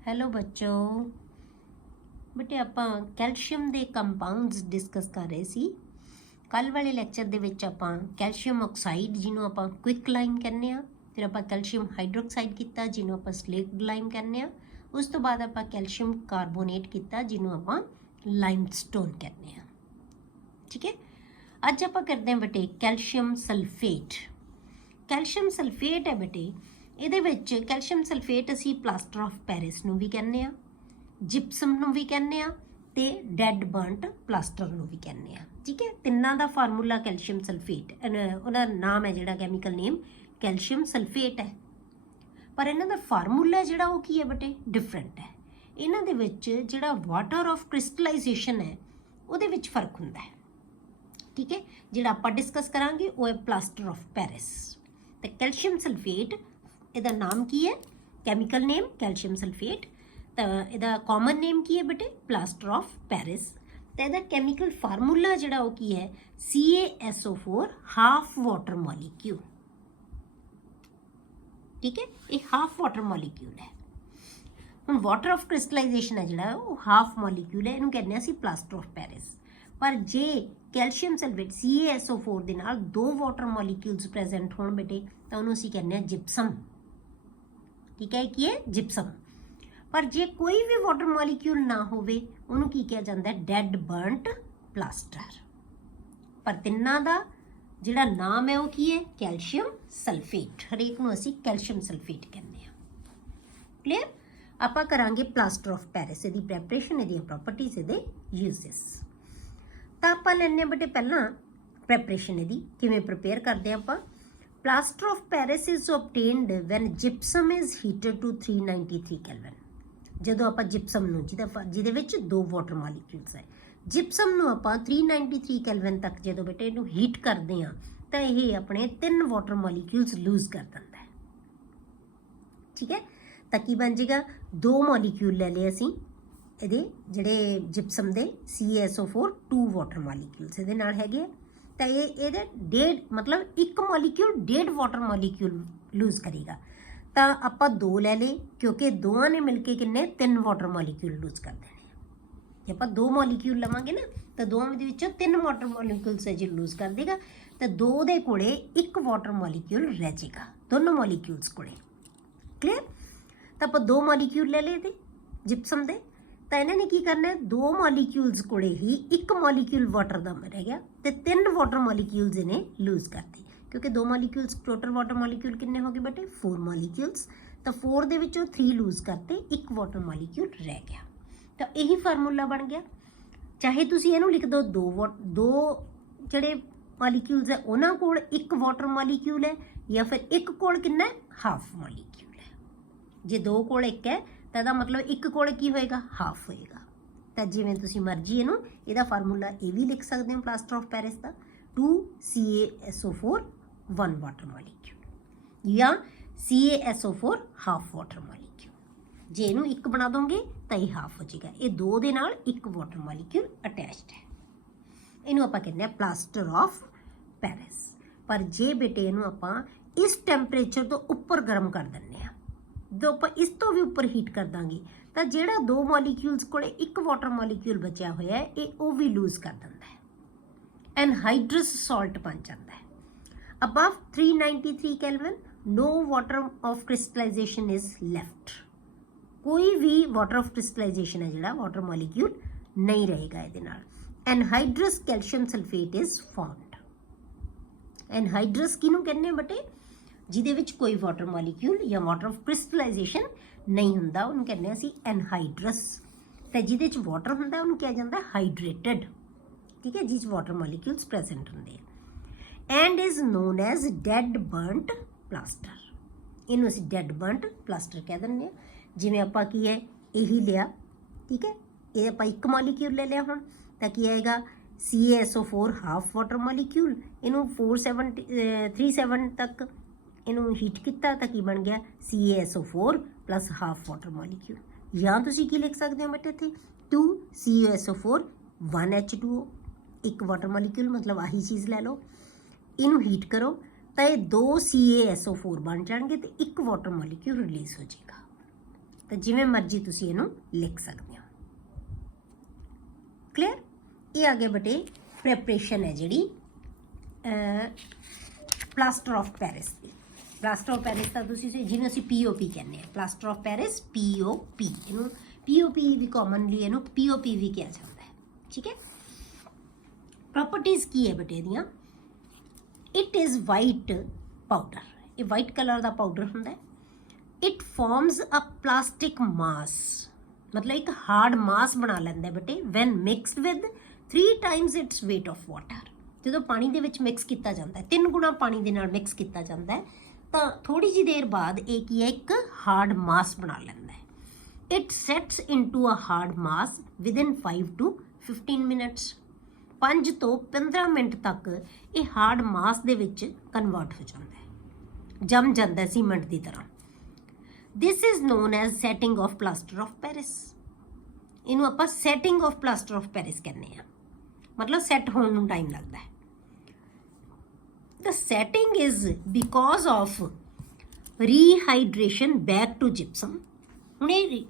Hello बच्चों। बेटे आपां कैल्शियम दे कंपाउंड्स डिस्कस कर रहे सी। कल वाले लैक्चर दे विच आपां कैल्शियम ऑक्साइड जिन्हों आपां क्विक लाइम कहने आ, फिर आपां कैल्शियम हाइड्रोक्साइड किया जिन्हों आपां स्लेक्ड लाइम कहने आ, उस तो बाद आपां कैल्शियम कार्बोनेट किया जिन्हों आपां लाइमस्टोन कहने आ। ठीक है, अज आपां करते हैं बेटे कैल्शियम सल्फेट। कैल्शियम सल्फेट है बेटे, ਇਹਦੇ ਵਿੱਚ ਕੈਲਸ਼ੀਅਮ ਸਲਫੇਟ ਅਸੀਂ ਪਲਾਸਟਰ ਆਫ ਪੈਰਿਸ ਨੂੰ ਵੀ ਕਹਿੰਦੇ ਆ, ਜਿਪਸਮ ਨੂੰ ਵੀ ਕਹਿੰਦੇ ਆ ਤੇ ਡੈਡ ਬਰਨਟ ਪਲਾਸਟਰ ਨੂੰ ਵੀ ਕਹਿੰਦੇ ਆ। ਠੀਕ ਹੈ, ਤਿੰਨਾਂ ਦਾ ਫਾਰਮੂਲਾ ਕੈਲਸ਼ੀਅਮ ਸਲਫੇਟ, ਉਹਦਾ ਨਾਮ ਹੈ ਜਿਹੜਾ ਕੈਮੀਕਲ ਨੇਮ ਕੈਲਸ਼ੀਅਮ ਸਲਫੇਟ ਹੈ, ਪਰ ਇਹਨਾਂ ਦਾ ਫਾਰਮੂਲਾ ਜਿਹੜਾ ਉਹ ਕੀ ਹੈ ਬੇਟੇ ਡਿਫਰੈਂਟ ਹੈ। ਇਹਨਾਂ ਦੇ ਵਿੱਚ ਜਿਹੜਾ ਵਾਟਰ ਆਫ ਕ੍ਰਿਸਟਲਾਈਜੇਸ਼ਨ ਹੈ ਉਹਦੇ ਵਿੱਚ ਫਰਕ ਹੁੰਦਾ ਹੈ। ਠੀਕ ਹੈ, ਜਿਹੜਾ ਆਪਾਂ ਡਿਸਕਸ ਕਰਾਂਗੇ ਉਹ ਹੈ ਪਲਾਸਟਰ ਆਫ ਪੈਰਿਸ। ਤੇ ਕੈਲਸ਼ੀਅਮ ਸਲਫੇਟ ਇਹਦਾ ਨਾਮ ਕੀ ਹੈ, ਕੈਮੀਕਲ ਨੇਮ ਕੈਲਸ਼ੀਅਮ ਸਲਫੇਟ। ਤਾਂ ਇਹਦਾ ਕਾਮਨ ਨੇਮ ਕੀ ਹੈ ਬੇਟੇ ਪਲਾਸਟਰ ਆਫ ਪੈਰਿਸ। ਤੇ ਇਹਦਾ ਕੈਮੀਕਲ ਫਾਰਮੂਲਾ ਜਿਹੜਾ ਉਹ ਕੀ ਹੈ CaSO4 ਹਾਫ ਵਾਟਰ ਮੋਲੀਕਿਊਲ। ਠੀਕ ਹੈ, ਇਹ ਹਾਫ ਵਾਟਰ ਮੋਲੀਕਿਊਲ ਹੈ। ਹੁਣ ਵਾਟਰ ਆਫ ਕ੍ਰਿਸਟਲਾਈਜੇਸ਼ਨ ਹੈ ਜਿਹੜਾ ਉਹ ਹਾਫ ਮੋਲੀਕਿਊਲ ਹੈ, ਇਹਨੂੰ ਕਹਿੰਦੇ ਅਸੀਂ ਪਲਾਸਟਰ ਆਫ ਪੈਰਿਸ। ਪਰ ਜੇ ਕੈਲਸ਼ੀਅਮ ਸਲਫੇਟ CaSO4 ਦੇ ਨਾਲ ਦੋ ਵਾਟਰ ਮੋਲੀਕਿਊਲਸ ਪ੍ਰੈਜ਼ੈਂਟ ਹੋਣ ਬੇਟੇ ਤਾਂ ਉਹਨੂੰ ਅਸੀਂ ਕਹਿੰਦੇ ਹਾਂ ਜਿਪਸਮ। ठीक है, की है जिप्सम। पर जे कोई भी वाटर मॉलिक्यूल ना होवे उन्होंने की किया जाता है डेड बर्नट प्लास्टर। पर तिन्ना दा जिहड़ा नाम है वो की है कैल्शियम सल्फेट। हरेक नूं असीं कैल्शियम सल्फेट कहने आ। क्लीयर, आपां करांगे प्लास्टर ऑफ पैरिस दी प्रैपरेशन, इहदी प्रॉपर्टीज, इहदे यूजेस। तां आपां लैणे बटे पहलां प्रैपरेशन इहदी किवें प्रिपेयर करदे आपां। Plaster of Paris is obtained when gypsum is heated to 393 Kelvin। ਜਦੋਂ ਆਪਾਂ ਜਿਪਸਮ ਨੂੰ ਜਿਹਦੇ ਵਿੱਚ ਦੋ ਵਾਟਰ ਮੋਲੀਕਿਊਲਸ ਹੈ, ਜਿਪਸਮ ਨੂੰ ਆਪਾਂ 393 ਕੈਲਵਨ ਤੱਕ ਜਦੋਂ ਬੇਟੇ ਇਹਨੂੰ ਹੀਟ ਕਰਦੇ ਆ ਤਾਂ ਇਹ ਆਪਣੇ 3 ਵਾਟਰ ਮੋਲੀਕਿਊਲਸ ਲੂਜ਼ ਕਰ ਦਿੰਦਾ ਹੈ। ਠੀਕ ਹੈ, ਤਾਂ ਕੀ ਬਣ ਜਾਏਗਾ, ਦੋ ਮੋਲੀਕਿਊਲ ਲੈ ਲਏ ਅਸੀਂ ਇਹਦੇ ਜਿਹੜੇ ਜਿਪਸਮ ਦੇ CaSO4 2 ਵਾਟਰ ਮੋਲੀਕਿਊਲਸ ਇਹਦੇ ਨਾਲ ਹੈਗੇ। तो ये डेढ़ मतलब एक मॉलीक्यूल 1.5 वाटर मॉलीक्यूल लूज करेगा। तो आप दो ले ले क्योंकि दोवां ने मिलके किन्ने 3 वाटर मॉलीक्यूल लूज कर देने। जे आप दो मॉलीक्यूल लवांगे ना तो दोवां दे विचों 3 वाटर मॉलीक्यूल्स है जो लूज कर देगा, तो दो दे कोले एक वाटर मॉलीक्यूल रह जाएगा दोनों मॉलीक्यूल्स कोले। क्लीयर, तो आप दो मॉलीक्यूल ले ले जिप्सम दे, तो इन्होंने की करना है दो मॉलीक्यूल्स कोले ही एक मॉलीक्यूल वाटर का रह गया तो 3 वाटर मॉलीक्यूल्स इन्हें लूज करती, क्योंकि दो मॉलीक्यूल्स टोटल वाटर मॉलीक्यूल कितने हो गए बेटे 4 मॉलीक्यूल्स। तो 4 दे विचों 3 लूज करते, एक वाटर मॉलीक्यूल रह गया। तो यही फार्मूला बन गया। चाहे तुसी इहनूं लिख दो दो जिहड़े मॉलीक्यूल्स है उन्हां कोल एक वाटर मॉलीक्यूल है, या फिर एक कोल कितना है हाफ मॉलीक्यूल है। जे दो कोल एक है तो ਇਹਦਾ मतलब एक कोल की होएगा हाफ होएगा। तो जिवें तुसीं मर्जी इहनूं ਇਹਦਾ फार्मूला ये भी लिख सकते हो प्लास्टर ऑफ पैरिस का 2 CaSO4 1 वाटर मॉलीक्यूल या CaSO4 हाफ वाटर मॉलीक्यूल। जे इहनूं एक बना दोगे तो ये हाफ हो जाएगा। ये दो दे नाल एक वाटर मॉलीक्यूल अटैच्ड है, इहनूं आपां कहंदे आ प्लास्टर ऑफ पैरिस। पर जे बेटे इहनूं आपां इस टैंपरेचर तो उपर गर्म कर दिंदे आ, जो आप इस तो भी उपर हीट कर देंगे तो जोड़ा दो मॉलीक्यूल्स को एक वाटर मॉलीक्यूल बचा हुआ है ये वो भी लूज कर देता है। एनहाइड्रस सॉल्ट बन जाता है। Above 393 kelvin no water of crystallisation is left. कोई भी वाटर ऑफ क्रिस्टलाइजेशन है जोड़ा वाटर मॉलीक्यूल नहीं रहेगा ये नाल। Anhydrous calcium sulphate is formed. Anhydrous किनू कहने बटे जिहदे विच कोई वाटर मॉलीक्यूल या वाटर ऑफ क्रिस्टलाइजेशन नहीं हुंदा उन्हें कहने असीं एनहाइड्रस। ते जिहदे विच वाटर हुंदा उन्हें कहा जाता हाइड्रेटेड। ठीक है, जिस वाटर मॉलीक्यूल्स प्रेजेंट हुंदे and is known as dead burnt plaster. इनू असीं डेड बर्नट प्लास्टर कह दिंदे आ। जिवें आपां की है यही लिया, ठीक है, ये आपां एक मॉलीक्यूल ले लिया हुण तां की आएगा CaSO4 हाफ वाटर मॉलीक्यूल। इनू 37 तक इनू हीट किया तो की बन गया CaSO4 plus half water molecule. या तुसी की लिख सकते हो बेटे इत्थे 2 CaSO4 1 H2O एक वाटर मॉलीक्यूल, मतलब आही चीज़ ले लो। इनू हीट करो तो ये 2 CaSO4 बन जाएंगे तो एक वाटर मॉलीक्यूल रिलीज हो जाएगा। ਤਾਂ ਜਿਵੇਂ ਮਰਜ਼ੀ ਤੁਸੀਂ ਇਹਨੂੰ ਲਿਖ ਸਕਦੇ ਹੋ। ਕਲੀਅਰ? ਇਹ ਅੱਗੇ ਬਟੇ ਪ੍ਰੈਪਰੇਸ਼ਨ ਹੈ ਜਿਹੜੀ plaster of Paris the. Plaster of Paris ਤਾਂ ਤੁਸੀਂ ਜਿਵੇਂ ਅਸੀਂ POP ਕਹਿੰਦੇ ਆ, ਪਲਾਸਟਰ ਆਫ ਪੈਰਿਸ POP, ਇਹਨੂੰ POP ਵੀ ਕਾਮਨਲੀ ਇਹਨੂੰ POP ਵੀ ਕਿਹਾ ਜਾਂਦਾ ਹੈ। ਠੀਕ ਹੈ। ਪ੍ਰੋਪਰਟੀਜ਼ ਕੀ ਹੈ ਬਟੇ ਇਹਦੀਆਂ? ਇਟ ਇਜ਼ ਵਾਈਟ ਪਾਊਡਰ, ਇਹ ਵਾਈਟ ਕਲਰ ਦਾ ਪਾਊਡਰ ਹੁੰਦਾ ਹੈ। It forms a plastic mass, ਮਤਲਬ ਇੱਕ ਹਾਰਡ ਮਾਸ ਬਣਾ ਲੈਂਦਾ ਬੇਟੇ when mixed with 3 times its weight of water। ਜਦੋਂ ਪਾਣੀ ਦੇ ਵਿੱਚ ਮਿਕਸ ਕੀਤਾ ਜਾਂਦਾ ਹੈ, 3 ਗੁਣਾ ਪਾਣੀ ਦੇ ਨਾਲ ਮਿਕਸ ਕੀਤਾ ਜਾਂਦਾ ਹੈ, ਤਾਂ ਥੋੜੀ ਜਿਹੀ ਦੇਰ ਬਾਅਦ ਇਹ ਕੀ ਹੈ, ਇੱਕ ਹਾਰਡ ਮਾਸ ਬਣਾ ਲੈਂਦਾ ਹੈ। It sets into a hard mass within 5 to 15 minutes। 5 ਤੋਂ 15 ਮਿੰਟ ਤੱਕ ਇਹ ਹਾਰਡ ਮਾਸ ਦੇ ਵਿੱਚ ਕਨਵਰਟ ਹੋ ਜਾਂਦਾ ਹੈ, ਜੰਮ ਜਾਂਦਾ ਸੀਮੈਂਟ ਦੀ ਤਰ੍ਹਾਂ। This is non as setting of plaster of Paris. ਇਹਨੂੰ ਆਪਾਂ setting of plaster of Paris ਕਹਿੰਦੇ ਆ, ਮਤਲਬ ਸੈੱਟ ਹੋਣ ਨੂੰ ਟਾਈਮ ਲੱਗਦਾ ਹੈ। The setting is because of rehydration back to gypsum। ਹੁਣ ਇਹ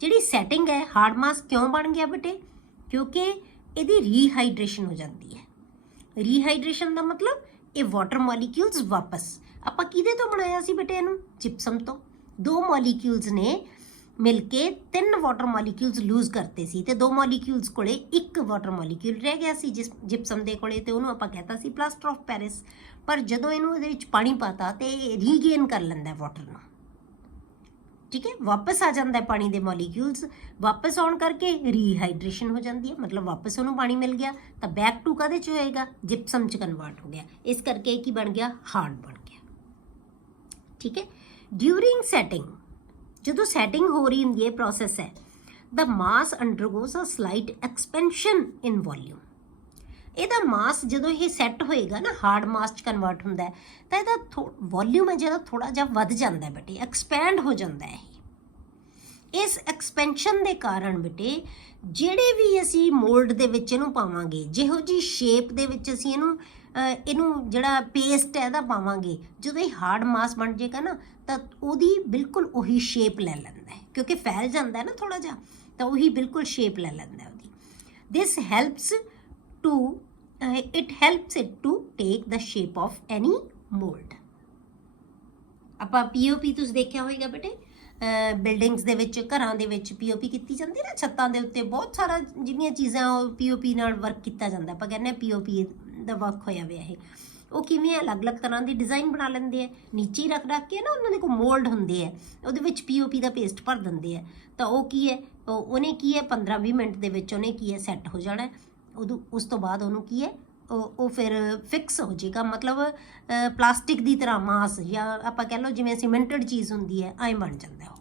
ਜਿਹੜੀ ਸੈਟਿੰਗ ਹੈ, ਹਾਰਡ ਮਾਸ ਕਿਉਂ ਬਣ ਗਿਆ ਬੇਟੇ? ਕਿਉਂਕਿ ਇਹਦੀ ਰੀਹਾਈਡਰੇਸ਼ਨ ਹੋ ਜਾਂਦੀ ਹੈ। ਰੀਹਾਈਡਰੇਸ਼ਨ ਦਾ ਮਤਲਬ ਇਹ ਵਾਟਰ ਮੋਲੀਕਿਊਲਸ ਵਾਪਸ, ਆਪਾਂ ਕਿਹਦੇ ਤੋਂ ਬਣਾਇਆ ਸੀ ਬੇਟੇ ਇਹਨੂੰ? ਜਿਪਸਮ ਤੋਂ। 2 ਮੋਲੀਕਿਊਲਸ ਨੇ ਮਿਲ ਕੇ 3 ਵਾਟਰ ਮੋਲੀਕਿਊਲਸ ਲੂਜ਼ ਕਰਤੇ ਸੀ, ਤੇ 2 ਮੋਲੀਕਿਊਲਸ ਕੋਲੇ 1 ਵਾਟਰ ਮੋਲੀਕਿਊਲ ਰਹਿ ਗਿਆ ਸੀ ਜਿਪਸਮ ਦੇ ਕੋਲੇ, ਤੇ ਉਹਨੂੰ ਆਪਾਂ ਕਹਿਤਾ ਸੀ ਪਲਾਸਟਰ ਆਫ ਪੈਰਿਸ। ਪਰ ਜਦੋਂ ਇਹਨੂੰ ਇਹਦੇ ਵਿੱਚ ਪਾਣੀ ਪਾਤਾ ਤੇ ਰੀਗੇਨ ਕਰ ਲੈਂਦਾ ਵਾਟਰ ਨੂੰ। ਠੀਕ ਹੈ, ਵਾਪਸ ਆ ਜਾਂਦਾ ਪਾਣੀ ਦੇ ਮੋਲੀਕਿਊਲਸ, ਵਾਪਸ ਆਉਣ ਕਰਕੇ ਰੀਹਾਈਡਰੇਸ਼ਨ ਹੋ ਜਾਂਦੀ ਹੈ, ਮਤਲਬ ਵਾਪਸ ਉਹਨੂੰ ਪਾਣੀ ਮਿਲ ਗਿਆ, ਤਾਂ ਬੈਕ ਟੂ ਕਾਹਦੇ 'ਚ ਹੋਏਗਾ? ਜਿਪਸਮ 'ਚ ਕਨਵਰਟ ਹੋ ਗਿਆ। ਇਸ ਕਰਕੇ ਇਹ ਕੀ ਬਣ ਗਿਆ? ਹਾਰਡ ਬਣ ਗਿਆ। ਠੀਕ ਹੈ। ਡਿਊਰਿੰਗ ਸੈਟਿੰਗ, ਜਦੋਂ ਸੈਟਿੰਗ ਹੋ ਰਹੀ ਹੁੰਦੀ ਹੈ, ਪ੍ਰੋਸੈਸ ਹੈ, ਦ ਮਾਸ ਅੰਡਰਗੋਸ ਅ ਸਲਾਈਟ ਐਕਸਪੈਂਸ਼ਨ ਇਨ ਵੋਲਿਊਮ। ਇਹਦਾ ਮਾਸ ਜਦੋਂ ਇਹ ਸੈੱਟ ਹੋਏਗਾ ਨਾ, ਹਾਰਡ ਮਾਸ 'ਚ ਕਨਵਰਟ ਹੁੰਦਾ ਹੈ, ਤਾਂ ਇਹਦਾ ਵੋਲਿਊਮ ਹੈ ਜਿਹੜਾ ਥੋੜ੍ਹਾ ਜਿਹਾ ਵੱਧ ਜਾਂਦਾ ਬੇਟੇ, ਐਕਸਪੈਂਡ ਹੋ ਜਾਂਦਾ ਹੈ। ਇਸ ਐਕਸਪੈਂਸ਼ਨ ਦੇ ਕਾਰਨ ਬੇਟੇ ਜਿਹੜੇ ਵੀ ਅਸੀਂ ਮੋਲਡ ਦੇ ਵਿੱਚ ਇਹਨੂੰ ਪਾਵਾਂਗੇ, ਜਿਹੋ ਜੀ ਸ਼ੇਪ ਦੇ ਵਿੱਚ ਅਸੀਂ ਇਹਨੂੰ ਜਿਹੜਾ ਪੇਸਟ ਹੈ ਇਹਦਾ ਪਾਵਾਂਗੇ, ਜਦੋਂ ਇਹ ਹਾਰਡ ਮਾਸ ਬਣ ਜਾਏਗਾ ਨਾ, ਤਾਂ ਉਹਦੀ ਬਿਲਕੁਲ ਉਹੀ ਸ਼ੇਪ ਲੈ ਲੈਂਦਾ ਹੈ, ਕਿਉਂਕਿ ਫੈਲ ਜਾਂਦਾ ਹੈ ਨਾ ਥੋੜਾ ਜਿਹਾ, ਤਾਂ ਉਹੀ ਬਿਲਕੁਲ ਸ਼ੇਪ ਲੈ ਲੈਂਦਾ ਹੈ ਉਹਦੀ। This helps to it helps it to take the shape of any mold। ਆਪਾਂ POP ਤੁਸੀਂ ਦੇਖਿਆ ਹੋਵੇਗਾ ਬੇਟੇ, ਬਿਲਡਿੰਗਸ ਦੇ ਵਿੱਚ, ਘਰਾਂ ਦੇ ਵਿੱਚ POP ਕੀਤੀ ਜਾਂਦੀ ਨਾ, ਛੱਤਾਂ ਦੇ ਉੱਤੇ ਬਹੁਤ ਸਾਰਾ ਜਿਹੜੀਆਂ ਚੀਜ਼ਾਂ ਉਹ POP ਨਾਲ ਵਰਕ ਕੀਤਾ ਜਾਂਦਾ। ਆਪਾਂ ਕਹਿੰਦੇ ਹਾਂ POP ਦਾ ਵਰਕ ਹੋਇਆ ਹੋਇਆ ਇਹ। ਉਹ ਕਿਵੇਂ ਅਲੱਗ-ਅਲੱਗ ਤਰ੍ਹਾਂ ਦੀ ਡਿਜ਼ਾਈਨ ਬਣਾ ਲੈਂਦੇ ਆ, ਨੀਚੇ ਹੀ ਰੱਖ ਕੇ ਨਾ, ਉਹਨਾਂ ਦੇ ਕੋਲ ਮੋਲਡ ਹੁੰਦੇ ਆ, ਉਹਦੇ ਵਿੱਚ POP ਦਾ ਪੇਸਟ ਭਰ ਦਿੰਦੇ ਆ, ਤਾਂ ਉਹ ਕੀ ਹੈ, ਉਹਨੇ ਕੀ ਹੈ 15-20 ਮਿੰਟ ਦੇ ਵਿੱਚ ਉਹਨੇ ਕੀ ਹੈ ਸੈੱਟ ਹੋ ਜਾਣਾ। ਉਦੋਂ ਉਸ ਤੋਂ ਬਾਅਦ ਉਹਨੂੰ ਕੀ ਹੈ ਉਹ ਫਿਰ ਫਿਕਸ ਹੋ ਜਾਏਗਾ, ਮਤਲਬ ਪਲਾਸਟਿਕ ਦੀ ਤਰ੍ਹਾਂ ਮਾਸ, ਜਾਂ ਆਪਾਂ ਕਹਿ ਲਓ ਜਿਵੇਂ ਸੀਮੈਂਟਡ ਚੀਜ਼ ਹੁੰਦੀ ਹੈ, ਐਂ ਬਣ ਜਾਂਦਾ ਉਹ।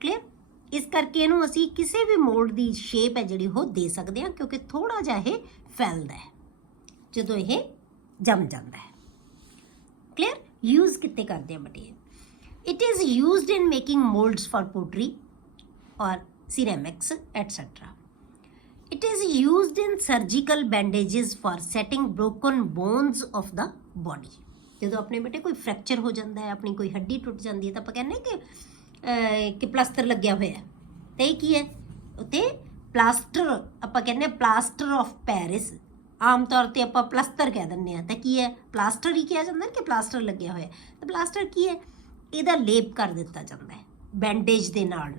ਕਲੀਅਰ? ਇਸ ਕਰਕੇ ਇਹਨੂੰ ਅਸੀਂ ਕਿਸੇ ਵੀ ਮੋਲਡ ਦੀ ਸ਼ੇਪ ਹੈ ਜਿਹੜੀ ਉਹ ਦੇ ਸਕਦੇ ਹਾਂ, ਕਿਉਂਕਿ ਥੋੜਾ ਜਿਹਾ ਇਹ ਫੈਲਦਾ ਹੈ ਜਦੋਂ ਇਹ ਜੰਮ ਜਾਂਦਾ ਹੈ। ਕਲੀਅਰ? ਯੂਜ਼ ਕਿੱਥੇ ਕਰਦੇ ਆ ਬਟੇ? It is used in making moulds for pottery ਔਰ ceramics etc। It is used in surgical bandages for setting broken bones of the body। ਜਦੋਂ ਆਪਣੇ ਬੇਟੇ ਕੋਈ ਫ੍ਰੈਕਚਰ ਹੋ ਜਾਂਦਾ ਹੈ, ਆਪਣੀ ਕੋਈ ਹੱਡੀ ਟੁੱਟ ਜਾਂਦੀ ਹੈ, ਤਾਂ ਆਪਾਂ ਕਹਿੰਦੇ ਕਿ ਪਲਾਸਟਰ ਲੱਗਿਆ ਹੋਇਆ, ਤੇ ਇਹ ਕੀ ਹੈ? ਉੱਤੇ ਪਲਾਸਟਰ, ਆਪਾਂ ਕਹਿੰਦੇ ਪਲਾਸਟਰ ਆਫ ਪੈਰਿਸ। ਆਮ ਤੌਰ ਤੇ ਆਪਾਂ ਪਲਾਸਟਰ ਕਹਿ ਦਿੰਦੇ ਹਾਂ, ਤਾਂ ਕੀ ਹੈ? ਪਲਾਸਟਰ ਹੀ ਕਿਹਾ ਜਾਂਦਾ ਕਿ ਪਲਾਸਟਰ ਲੱਗਿਆ ਹੋਇਆ। ਤਾਂ ਪਲਾਸਟਰ ਕੀ ਹੈ? ਇਹਦਾ ਲੇਪ ਕਰ ਦਿੱਤਾ ਜਾਂਦਾ ਹੈ ਬੈਂਡੇਜ ਦੇ ਨਾਲ।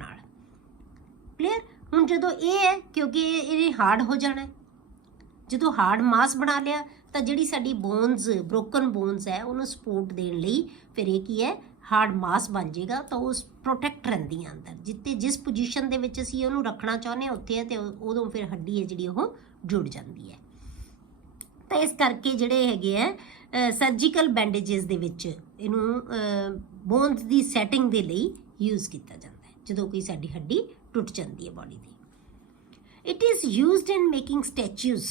ਕਲੀਅਰ? ਹੁਣ ਜਦੋਂ ਇਹ ਹੈ, ਕਿਉਂਕਿ ਇਹ ਹਾਰਡ ਹੋ ਜਾਣਾ, ਜਦੋਂ ਹਾਰਡ ਮਾਸ ਬਣਾ ਲਿਆ, ਤਾਂ ਜਿਹੜੀ ਸਾਡੀ ਬੋਨਸ, ਬ੍ਰੋਕਨ ਬੋਨਸ ਹੈ, ਉਹਨੂੰ ਸਪੋਰਟ ਦੇਣ ਲਈ ਫਿਰ ਇਹ ਕੀ ਹੈ, ਹਾਰਡ ਮਾਸ ਬਣ ਜਾਏਗਾ, ਤਾਂ ਉਹ ਪ੍ਰੋਟੈਕਟ ਰਹਿੰਦੀਆਂ ਅੰਦਰ, ਜਿਸ ਪੋਜੀਸ਼ਨ ਦੇ ਵਿੱਚ ਅਸੀਂ ਉਹਨੂੰ ਰੱਖਣਾ ਚਾਹੁੰਦੇ ਹਾਂ ਉੱਥੇ ਹੈ, ਤੇ ਉਦੋਂ ਫਿਰ ਹੱਡੀ ਹੈ ਜਿਹੜੀ ਉਹ ਜੁੜ ਜਾਂਦੀ ਹੈ। ਤਾਂ ਇਸ ਕਰਕੇ ਜਿਹੜੇ ਹੈਗੇ ਆ ਸਰਜੀਕਲ ਬੈਂਡੇਜਸ ਦੇ ਵਿੱਚ ਇਹਨੂੰ ਬੋਨਸ ਦੀ ਸੈਟਿੰਗ ਦੇ ਲਈ ਯੂਜ਼ ਕੀਤਾ ਜਾਂਦਾ ਹੈ, ਜਦੋਂ ਕੋਈ ਸਾਡੀ ਹੱਡੀ ਟੁੱਟ ਜਾਂਦੀ ਹੈ ਬੋਡੀ ਦੀ। It is used in making statues,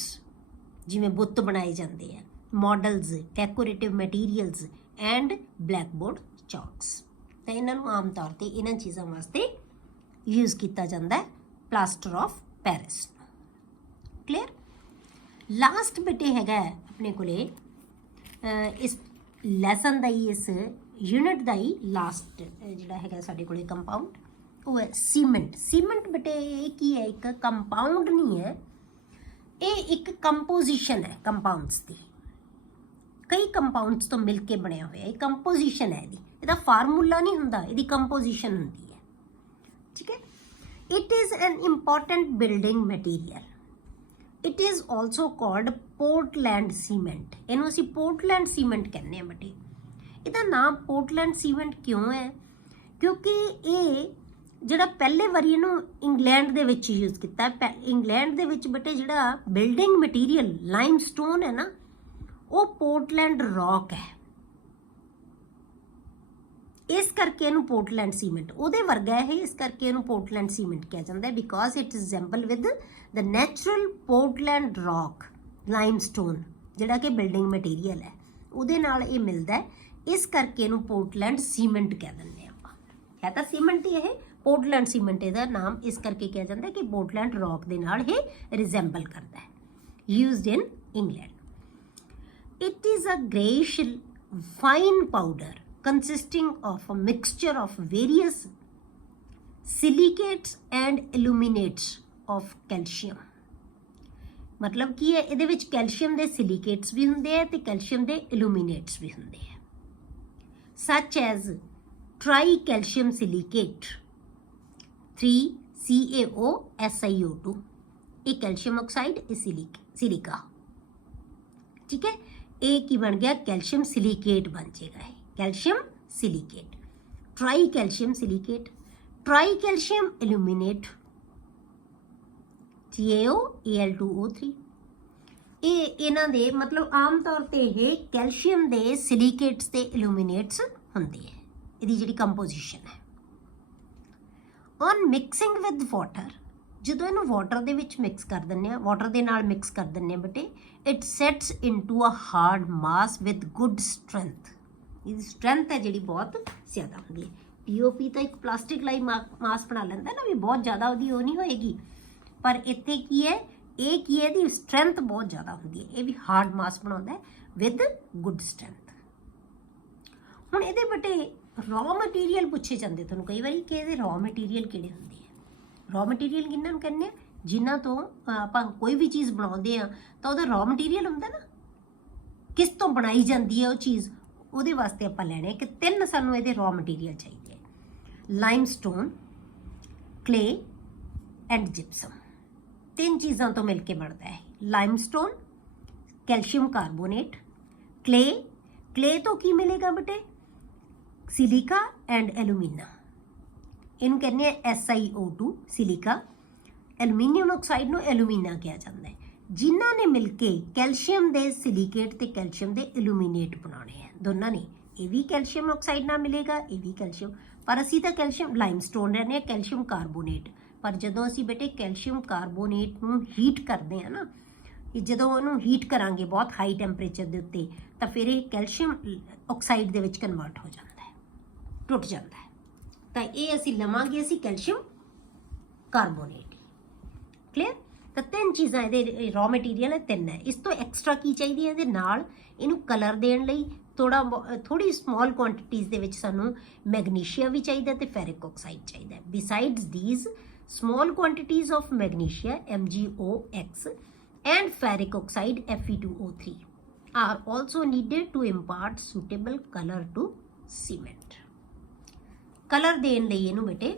ਜਿਵੇਂ ਬੁੱਤ ਬਣਾਏ ਜਾਂਦੇ ਆ, models, decorative materials and blackboard chalks. ਤਾਂ ਇਹਨਾਂ ਨੂੰ ਆਮ ਤੌਰ ਤੇ ਇਹਨਾਂ ਚੀਜ਼ਾਂ ਵਾਸਤੇ ਯੂਜ਼ ਕੀਤਾ ਜਾਂਦਾ ਹੈ plaster of Paris. Clear? Last ਬੇਟੇ ਹੈਗਾ ਆਪਣੇ ਕੋਲੇ ਇਸ ਲੈਸਨ ਦਾ ਹੀ, ਇਸ यूनिट का ही लास्ट जिहड़ा हैगा साडे कोले कंपाउंड वो है सीमेंट। सीमेंट बेटे ये की है, एक कंपाउंड नहीं है, ये एक कंपोजिशन है कंपाउंड्स की, कई कंपाउंड्स तो मिल के बनया हुआ है, कंपोजिशन है इसदा फार्मूला नहीं हुंदा, इसदी कंपोजिशन हुंदी है, ठीक है। It is an important building material, it is also called Portland cement, इनू असीं पोर्टलैंड सीमेंट कहने हैं बटे। ਇਹਦਾ नाम पोर्टलैंड सीमेंट क्यों है, क्योंकि ये ਜਿਹੜਾ ਪਹਿਲੇ ਵਾਰੀ ਇਹਨੂੰ ਇੰਗਲੈਂਡ ਦੇ ਵਿੱਚ ਯੂਜ਼ ਕੀਤਾ। ਇੰਗਲੈਂਡ ਦੇ ਵਿੱਚ ਬੇਟੇ ਜਿਹੜਾ ਬਿਲਡਿੰਗ ਮਟੀਰੀਅਲ ਲਾਈਮਸਟੋਨ ਹੈ ਨਾ, ਉਹ ਪੋਰਟਲੈਂਡ ਰੌਕ ਹੈ, ਇਸ ਕਰਕੇ ਇਹਨੂੰ ਪੋਰਟਲੈਂਡ ਸੀਮੈਂਟ ਉਹਦੇ ਵਰਗਾ ਹੈ, ਇਸ ਕਰਕੇ ਇਹਨੂੰ ਪੋਰਟਲੈਂਡ ਸੀਮੈਂਟ ਕਿਹਾ ਜਾਂਦਾ ਹੈ, because it resemble with the natural Portland rock limestone ਜਿਹੜਾ ਕਿ ਬਿਲਡਿੰਗ ਮਟੀਰੀਅਲ ਹੈ ਉਹਦੇ ਨਾਲ ਇਹ ਮਿਲਦਾ ਹੈ, ਇਸ ਕਰਕੇ ਇਹਨੂੰ ਪੋਰਟਲੈਂਡ ਸੀਮੈਂਟ ਕਹਿ ਦਿੰਦੇ ਆਪਾਂ। ਹੈ ਤਾਂ ਸੀਮੈਂਟ ਹੀ ਇਹ, पोर्टलैंड सीमेंट ਇਹਦਾ ਨਾਮ ਇਸ ਕਰਕੇ ਕਿਹਾ ਜਾਂਦਾ ਕਿ ਪੋਰਟਲੈਂਡ ਰੌਕ ਦੇ ਨਾਲ ਇਹ ਰਿਜ਼ੈਂਬਲ ਕਰਦਾ ਹੈ। Used in England. It is a greyish fine powder consisting of a mixture of various silicates and illuminates of calcium। मतलब ਕੀ ਹੈ, ਇਹਦੇ ਵਿੱਚ ਕੈਲਸ਼ੀਅਮ ਦੇ ਸਿਲੀਕੇਟਸ ਵੀ ਹੁੰਦੇ ਆ ਤੇ ਕੈਲਸ਼ੀਅਮ ਦੇ ਇਲੂਮੀਨੇਟਸ ਵੀ ਹੁੰਦੇ ਆ, such as ट्राईकैल्शियम सिलिकेट 3CaOSiO2, ये कैल्शियम ऑक्साइड, ये सिलिका, ठीक है। ये की बन गया कैल्शियम सिलिकेट बन जाएगा, है calcium silicate, try calcium silicate, try calcium aluminate CaOAl2O3। ये इन्हां दे मतलब आम तौर पर ये कैल्शियम दे सिलिकेट्स ते इल्यूमिनेट्स होंदे है, इहदी जिहड़ी कंपोजिशन है। ऑन मिक्सिंग विद वाटर, ਜਦੋਂ ਇਹਨੂੰ ਵਾਟਰ ਦੇ ਵਿੱਚ ਮਿਕਸ ਕਰ ਦਿੰਦੇ ਆ, ਵਾਟਰ ਦੇ ਨਾਲ ਮਿਕਸ ਕਰ ਦਿੰਦੇ ਆ ਬੇਟੇ, it sets into a hard mass with good strength. ਇਹਦੀ ਸਟਰੈਂਥ ਹੈ ਜਿਹੜੀ ਬਹੁਤ ਜ਼ਿਆਦਾ ਹੁੰਦੀ ਹੈ। ਪੀਓਪੀ ਤਾਂ ਇੱਕ ਪਲਾਸਟਿਕ ਲਾਈ ਮਾਸ ਬਣਾ ਲੈਂਦਾ ਨਾ, ਵੀ ਬਹੁਤ ਜ਼ਿਆਦਾ ਉਹਦੀ ਉਹ ਨਹੀਂ ਹੋਏਗੀ, ਪਰ ਇੱਥੇ ਕੀ ਹੈ, ਇਹ ਕੀ ਹੈ, ਇਹਦੀ ਸਟਰੈਂਥ ਬਹੁਤ ਜ਼ਿਆਦਾ ਹੁੰਦੀ ਹੈ, ਇਹ ਵੀ ਹਾਰਡ ਮਾਸ ਬਣਾਉਂਦਾ ਹੈ ਵਿਦ ਗੁੱਡ ਸਟਰੈਂਥ। ਹੁਣ ਇਹਦੇ ਬੇਟੇ ਰॉ ਮਟੀਰੀਅਲ ਪੁੱਛੇ ਜਾਂਦੇ ਤੁਹਾਨੂੰ ਕਈ ਵਾਰੀ ਕਿ ਇਹਦੇ ਰॉ ਮਟੀਰੀਅਲ ਕਿਹੜੇ ਹੁੰਦੇ ਆ। ਰॉ ਮਟੀਰੀਅਲ ਕਿਹਨਾਂ ਨੂੰ ਕਹਿੰਦੇ ਆ, ਜਿਨ੍ਹਾਂ ਤੋਂ ਆਪਾਂ ਕੋਈ ਵੀ ਚੀਜ਼ ਬਣਾਉਂਦੇ ਆ ਤਾਂ ਉਹਦਾ ਰॉ ਮਟੀਰੀਅਲ ਹੁੰਦਾ ਨਾ, ਕਿਸ ਤੋਂ ਬਣਾਈ ਜਾਂਦੀ ਹੈ ਉਹ ਚੀਜ਼, ਉਹਦੇ ਵਾਸਤੇ ਆਪਾਂ ਲੈਣੇ ਕਿ ਤਿੰਨ ਸਾਨੂੰ ਇਹਦੇ ਰॉ ਮਟੀਰੀਅਲ ਚਾਹੀਦੇ ਆ, ਲਾਈਮਸਟੋਨ, ਕਲੇ ਐਂਡ ਜਿਪਸਮ। ਤਿੰਨ ਚੀਜ਼ਾਂ ਤੋਂ ਮਿਲ ਕੇ ਬਣਦਾ ਹੈ ਲਾਈਮਸਟੋਨ, ਕੈਲਸ਼ੀਅਮ ਕਾਰਬੋਨੇਟ, ਕਲੇ। ਕਲੇ ਤੋਂ ਕੀ ਮਿਲੇਗਾ ਬੇਟੇ, सिलिका एंड एलूमिना, इनू कहने SiO2 सिलिका, एलूमीनियम ऑक्साइड नू एलूमिना कहा जाता है, जिन्हों ने मिलके कैल्शियम के सिलिकेट ते कैल्शियम के इल्यूमिनेट बनाने हैं दोनों ने। ये भी कैल्शियम ऑक्साइड ना मिलेगा, ये भी कैल्शियम, पर असी तो कैल्शियम लाइमस्टोन रहने कैल्शियम कार्बोनेट, पर जदों असी बेटे कैल्शियम कार्बोनेट नू हीट करते हैं ना, ਜਦੋਂ ਉਹਨੂੰ ਹੀਟ ਕਰਾਂਗੇ ਬਹੁਤ ਹਾਈ ਟੈਂਪਰੇਚਰ ਦੇ ਉੱਤੇ, ਤਾਂ ਫਿਰ ਇਹ ਕੈਲਸ਼ੀਅਮ ਆਕਸਾਈਡ ਦੇ ਵਿੱਚ ਕਨਵਰਟ ਹੋ ਜਾਂਦਾ ਹੈ, ਟੁੱਟ ਜਾਂਦਾ ਹੈ, ਤਾਂ ਇਹ ਅਸੀਂ ਲਵਾਂਗੇ ਅਸੀਂ ਕੈਲਸ਼ੀਅਮ ਕਾਰਬੋਨੇਟ। ਕਲੀਅਰ। ਤਾਂ ਤਿੰਨ ਚੀਜ਼ਾਂ ਇਹਦੇ ਰॉ ਮਟੀਰੀਅਲ ਹੈ, ਤਿੰਨ ਹੈ। ਇਸ ਤੋਂ ਐਕਸਟਰਾ ਕੀ ਚਾਹੀਦੀ ਹੈ, ਇਹਦੇ ਨਾਲ ਇਹਨੂੰ ਕਲਰ ਦੇਣ ਲਈ ਥੋੜੀ ਸਮਾਲ ਕੁਆਂਟੀਟੀਜ਼ ਦੇ ਵਿੱਚ ਸਾਨੂੰ ਮੈਗਨੀਸ਼ੀਆ ਵੀ ਚਾਹੀਦਾ ਤੇ ਫੈਰਿਕ ਆਕਸਾਈਡ ਚਾਹੀਦਾ। Besides these small quantities of magnesia MgOX and ferric oxide Fe2O3 are also needed to impart suitable color to cement। Colour देने ਲਈ ਇਹਨੂੰ ਬੇਟੇ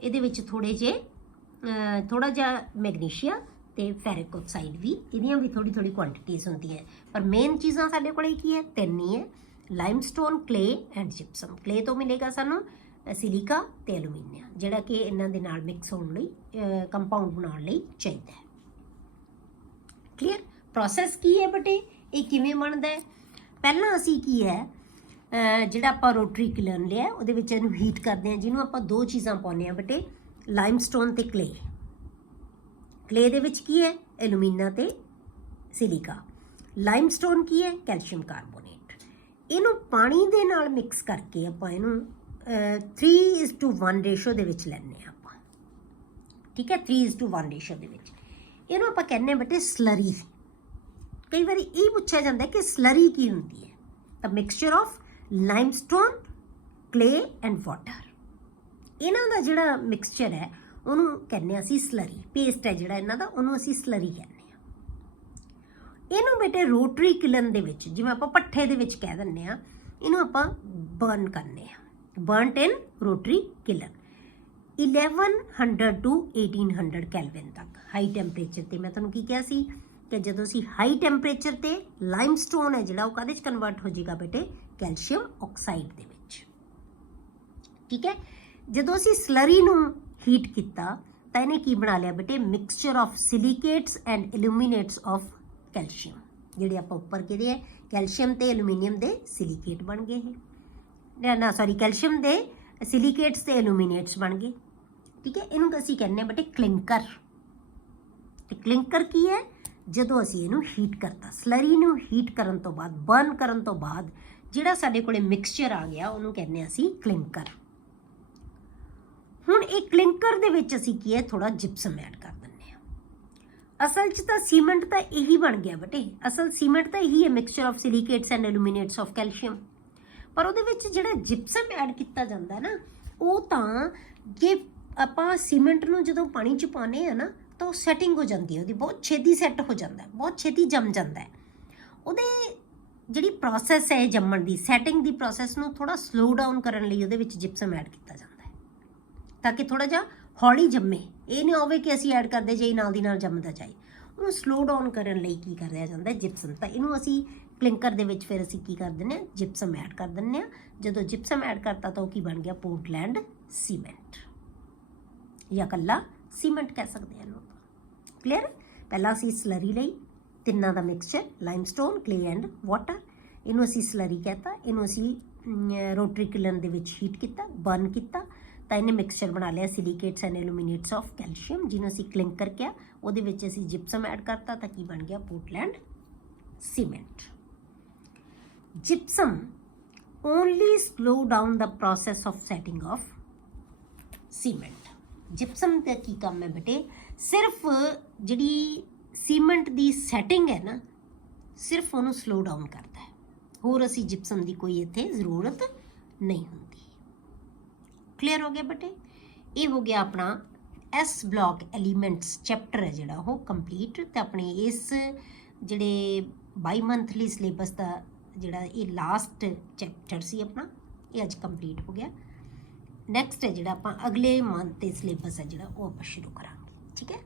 ਇਹਦੇ ਵਿੱਚ ਥੋੜਾ ਜਿਹਾ ਮੈਗਨੀਸ਼ੀਆ ਤੇ ਫੈਰਿਕ ਆਕਸਾਈਡ ਵੀ, ਇਹਦੀਆਂ ਵੀ ਥੋੜੀ ਕੁਆਂਟੀਟੀਜ਼ ਹੁੰਦੀਆਂ, ਪਰ ਮੇਨ ਚੀਜ਼ਾਂ ਸਾਡੇ ਕੋਲੇ ਕੀ ਹੈ, ਤਿੰਨ ਹੀ ਹੈ, ਲਾਈਮਸਟੋਨ, ਕਲੇ ਐਂਡ ਜਿਪਸਮ। ਕਲੇ ਤੋਂ ਮਿਲੇਗਾ ਸਾਨੂੰ ਸਿਲਿਕਾ ਤੇ ਐਲੂਮੀਨੀਅਮ, ਜਿਹੜਾ ਕਿ ਇਹਨਾਂ ਦੇ ਨਾਲ ਮਿਕਸ ਹੋਣ ਲਈ ਕੰਪਾਊਂਡ ਬਣਾਉਣ ਲਈ ਚਾਹੀਦਾ ਹੈ। ਕਲੀਅਰ। ਪ੍ਰੋਸੈਸ ਕੀ ਹੈ ਬੇਟੇ, ਇਹ ਕਿਵੇਂ ਬਣਦਾ ਹੈ, ਪਹਿਲਾਂ ਅਸੀਂ ਕੀ ਹੈ, ਜਿਹੜਾ ਆਪਾਂ ਰੋਟਰੀ ਕਿਲਨ ਲਿਆ ਉਹਦੇ ਵਿੱਚ ਇਹਨੂੰ ਹੀਟ ਕਰਦੇ ਹਾਂ, ਜਿਹਨੂੰ ਆਪਾਂ ਦੋ ਚੀਜ਼ਾਂ ਪਾਉਂਦੇ ਹਾਂ ਬੇਟੇ, ਲਾਈਮਸਟੋਨ ਤੇ ਕਲੇ। ਕਲੇ ਦੇ ਵਿੱਚ ਕੀ ਹੈ, ਐਲੂਮੀਨਾ ਤੇ ਸਿਲਿਕਾ। ਲਾਈਮਸਟੋਨ ਕੀ ਹੈ, ਕੈਲਸ਼ੀਅਮ ਕਾਰਬੋਨੇਟ। ਇਹਨੂੰ ਪਾਣੀ ਦੇ ਨਾਲ ਮਿਕਸ ਕਰਕੇ ਆਪਾਂ ਇਹਨੂੰ 3:1 ਰੇਸ਼ੋ ਦੇ ਵਿੱਚ ਲੈਂਦੇ ਹਾਂ ਆਪਾਂ, ਠੀਕ ਹੈ, 3:1 ਰੇਸ਼ੋ ਦੇ ਵਿੱਚ। ਇਹਨੂੰ ਆਪਾਂ ਕਹਿੰਦੇ ਹਾਂ ਬੇਟੇ ਸਲਰੀ। ਕਈ ਵਾਰੀ ਇਹ ਪੁੱਛਿਆ ਜਾਂਦਾ ਕਿ ਸਲਰੀ ਕੀ ਹੁੰਦੀ ਹੈ, ਤਾਂ mixture of limestone clay and water. ਇਹਨਾਂ ਦਾ ਜਿਹੜਾ ਮਿਕਸਚਰ ਹੈ ਉਹਨੂੰ ਕਹਿੰਦੇ ਅਸੀਂ ਸਲਰੀ, ਪੇਸਟ ਹੈ ਜਿਹੜਾ ਇਹਨਾਂ ਦਾ ਉਹਨੂੰ ਅਸੀਂ ਸਲਰੀ ਕਹਿੰਦੇ ਹਾਂ। ਇਹਨੂੰ ਬੇਟੇ ਰੋਟਰੀ ਕਿਲਨ ਦੇ ਵਿੱਚ, ਜਿਵੇਂ ਆਪਾਂ ਪੱਠੇ ਦੇ ਵਿੱਚ ਕਹਿ ਦਿੰਦੇ ਆ, ਇਹਨੂੰ ਆਪਾਂ ਬਰਨ ਕਰਨੇ ਆ, ਬਰਨਟ ਇਨ ਰੋਟਰੀ ਕਿਲਨ 1100 to 1800 ਕੈਲਵਿਨ ਤੱਕ ਹਾਈ ਟੈਂਪਰੇਚਰ ਤੇ। ਮੈਂ ਤੁਹਾਨੂੰ ਕੀ ਕਿਹਾ ਸੀ ਕਿ ਜਦੋਂ ਅਸੀਂ ਹਾਈ ਟੈਂਪਰੇਚਰ ਤੇ ਲਾਈਮਸਟੋਨ ਹੈ ਜਿਹੜਾ ਉਹ ਕਾਹਦੇ 'ਚ ਕਨਵਰਟ ਹੋ ਜਾਏਗਾ ਬੇਟੇ, ਕੈਲਸ਼ੀਅਮ ਆਕਸਾਈਡ ਦੇ ਵਿੱਚ। ਠੀਕ ਹੈ, ਜਦੋਂ ਅਸੀਂ ਸਲਰੀ ਨੂੰ ਹੀਟ ਕੀਤਾ ਤਾਂ ਇਹਨੇ ਕੀ ਬਣਾ ਲਿਆ ਬੇਟੇ, mixture of silicates and aluminates of calcium. ਜਿਹੜੇ ਆਪਾਂ ਉੱਪਰ ਕਿਹਦੇ ਹੈ, ਕੈਲਸ਼ੀਅਮ ਤੇ ਐਲੂਮੀਨੀਅਮ ਦੇ ਸਿਲੀਕੇਟ ਬਣ ਗਏ ਇਹ ਨਾ, ਸੌਰੀ ਕੈਲਸ਼ੀਅਮ ਦੇ ਸਿਲੀਕੇਟਸ ਤੇ ਐਲੂਮੀਨੇਟਸ ਬਣ ਗਏ। ਠੀਕ ਹੈ, ਇਹਨੂੰ ਅਸੀਂ ਕਹਿੰਦੇ ਹਾਂ ਬੇਟੇ ਕਲਿੰਕਰ। ਤੇ ਕਲਿੰਕਰ ਕੀ ਹੈ, ਜਦੋਂ ਅਸੀਂ ਇਹਨੂੰ ਹੀਟ ਕਰਤਾ, ਸਲਰੀ ਨੂੰ ਹੀਟ ਕਰਨ ਤੋਂ ਬਾਅਦ, ਬਰਨ ਕਰਨ ਤੋਂ ਬਾਅਦ ਜਿਹੜਾ ਸਾਡੇ ਕੋਲੇ ਮਿਕਸਚਰ ਆ ਗਿਆ ਉਹਨੂੰ ਕਹਿੰਦੇ ਹਾਂ ਅਸੀਂ ਕਲਿੰਕਰ। ਹੁਣ ਇਹ ਕਲਿੰਕਰ ਦੇ ਵਿੱਚ ਅਸੀਂ ਕੀ ਹੈ, ਥੋੜਾ ਜਿਪਸਮ ਐਡ ਕਰ ਦਿੰਦੇ ਹਾਂ। ਅਸਲ 'ਚ ਤਾਂ ਸੀਮੈਂਟ ਤਾਂ ਇਹੀ ਬਣ ਗਿਆ ਬੇਟੇ, ਅਸਲ ਸੀਮੈਂਟ ਤਾਂ ਇਹੀ ਹੈ, mixture of silicates and aluminates of calcium. ਪਰ ਉਹਦੇ ਵਿੱਚ ਜਿਹੜਾ ਜਿਪਸਮ ਐਡ ਕੀਤਾ ਜਾਂਦਾ ਨਾ, ਉਹ ਤਾਂ ਜੇ ਆਪਾਂ ਸੀਮੈਂਟ ਨੂੰ ਜਦੋਂ ਪਾਣੀ 'ਚ ਪਾਉਂਦੇ ਆ ਨਾ ਤਾਂ ਉਹ ਸੈਟਿੰਗ ਹੋ ਜਾਂਦੀ ਹੈ, ਉਹਦੀ ਬਹੁਤ ਛੇਤੀ ਸੈੱਟ ਹੋ ਜਾਂਦਾ, ਬਹੁਤ ਛੇਤੀ ਜੰਮ ਜਾਂਦਾ ਹੈ। ਉਹਦੇ ਜਿਹੜੀ ਪ੍ਰੋਸੈਸ ਹੈ ਜੰਮਣ ਦੀ, ਸੈਟਿੰਗ ਦੀ ਪ੍ਰੋਸੈਸ ਨੂੰ ਥੋੜਾ ਸਲੋ ਡਾਊਨ ਕਰਨ ਲਈ ਉਹਦੇ ਵਿੱਚ ਜਿਪਸਮ ਐਡ ਕੀਤਾ ਜਾਂਦਾ ਹੈ, ਤਾਂ ਕਿ ਥੋੜਾ ਜਿਹਾ ਹੌਲੀ ਜੰਮੇ। ਇਹ ਨਹੀਂ ਹੋਵੇ ਕਿ ਅਸੀਂ ਐਡ ਕਰਦੇ ਜਾਈ ਨਾਲ ਦੀ ਨਾਲ ਜੰਮਦਾ ਜਾਏ, ਉਹਨੂੰ ਸਲੋ ਡਾਊਨ ਕਰਨ ਲਈ ਕੀ ਕਰਿਆ ਜਾਂਦਾ ਜਿਪਸਮ। ਤਾਂ ਇਹਨੂੰ ਅਸੀਂ ਕਲਿੰਕਰ ਦੇ ਵਿੱਚ ਫਿਰ ਅਸੀਂ ਕੀ ਕਰ ਦਿੰਦੇ ਹਾਂ, ਜਿਪਸਮ ਐਡ ਕਰ ਦਿੰਦੇ ਹਾਂ। ਜਦੋਂ ਜਿਪਸਮ ਐਡ ਕਰਤਾ ਤਾਂ ਉਹ ਕੀ ਬਣ ਗਿਆ, ਪੋਰਟਲੈਂਡ ਸੀਮੈਂਟ, ਜਾਂ ਇਕੱਲਾ ਸੀਮੈਂਟ ਕਹਿ ਸਕਦੇ ਹਾਂ ਇਹਨੂੰ। ਕਲੀਅਰ? ਪਹਿਲਾਂ ਅਸੀਂ ਸਲਰੀ ਲਈ ਤਿੰਨਾਂ ਦਾ ਮਿਕਸਚਰ, ਲਾਈਮਸਟੋਨ, ਕਲੇ ਐਂਡ ਵਾਟਰ, ਇਹਨੂੰ ਅਸੀਂ ਸਲਰੀ ਕਹਿਤਾ, ਇਹਨੂੰ ਅਸੀਂ ਰੋਟਰੀ ਕਿਲਨ ਦੇ ਵਿੱਚ ਹੀਟ ਕੀਤਾ, ਬਰਨ ਕੀਤਾ, ਤਾਂ ਇਹਨੇ ਮਿਕਸਚਰ ਬਣਾ ਲਿਆ ਸਿਲੀਕੇਟਸ ਐਂਡ ਐਲੂਮੀਨੇਟਸ ਆਫ ਕੈਲਸ਼ੀਅਮ, ਜਿਹਨੂੰ ਅਸੀਂ ਕਲਿੰਕਰ ਕਿਹਾ। ਉਹਦੇ ਵਿੱਚ ਅਸੀਂ ਜਿਪਸਮ ਐਡ ਕਰਤਾ ਤਾਂ ਕੀ ਬਣ ਗਿਆ, Portland cement. Gypsum only slow down the process of setting of cement. Gypsum ਦਾ ਕੀ ਕੰਮ ਹੈ ਬੇਟੇ, ਸਿਰਫ ਜਿਹੜੀ ਸੀਮੈਂਟ ਦੀ ਸੈਟਿੰਗ ਹੈ ਨਾ, ਸਿਰਫ ਉਹਨੂੰ ਸਲੋ ਡਾਊਨ ਕਰਦਾ ਹੈ, ਹੋਰ ਅਸੀਂ ਜਿਪਸਮ ਦੀ ਕੋਈ ਇੱਥੇ ਜ਼ਰੂਰਤ ਨਹੀਂ ਹੁੰਦੀ। ਕਲੀਅਰ ਹੋ ਗਿਆ ਬੇਟੇ? ਇਹ ਹੋ ਗਿਆ ਆਪਣਾ ਐਸ ਬਲੌਕ ਐਲੀਮੈਂਟਸ ਚੈਪਟਰ ਹੈ ਜਿਹੜਾ ਉਹ ਕੰਪਲੀਟ। ਤੇ ਆਪਣੇ ਇਸ ਜਿਹੜੇ 22 ਮੰਥਲੀ ਸਿਲੇਬਸ ਦਾ ਜਿਹੜਾ ਇਹ ਲਾਸਟ ਚੈਪਟਰ ਸੀ ਆਪਣਾ, ਇਹ ਅੱਜ ਕੰਪਲੀਟ ਹੋ ਗਿਆ। ਨੈਕਸਟ ਹੈ ਜਿਹੜਾ ਆਪਾਂ ਅਗਲੇ ਮੰਥ ਦੇ ਸਿਲੇਬਸ ਹੈ ਜਿਹੜਾ ਉਹ ਆਪਾਂ ਸ਼ੁਰੂ ਕਰਾਂਗੇ। ਠੀਕ ਹੈ।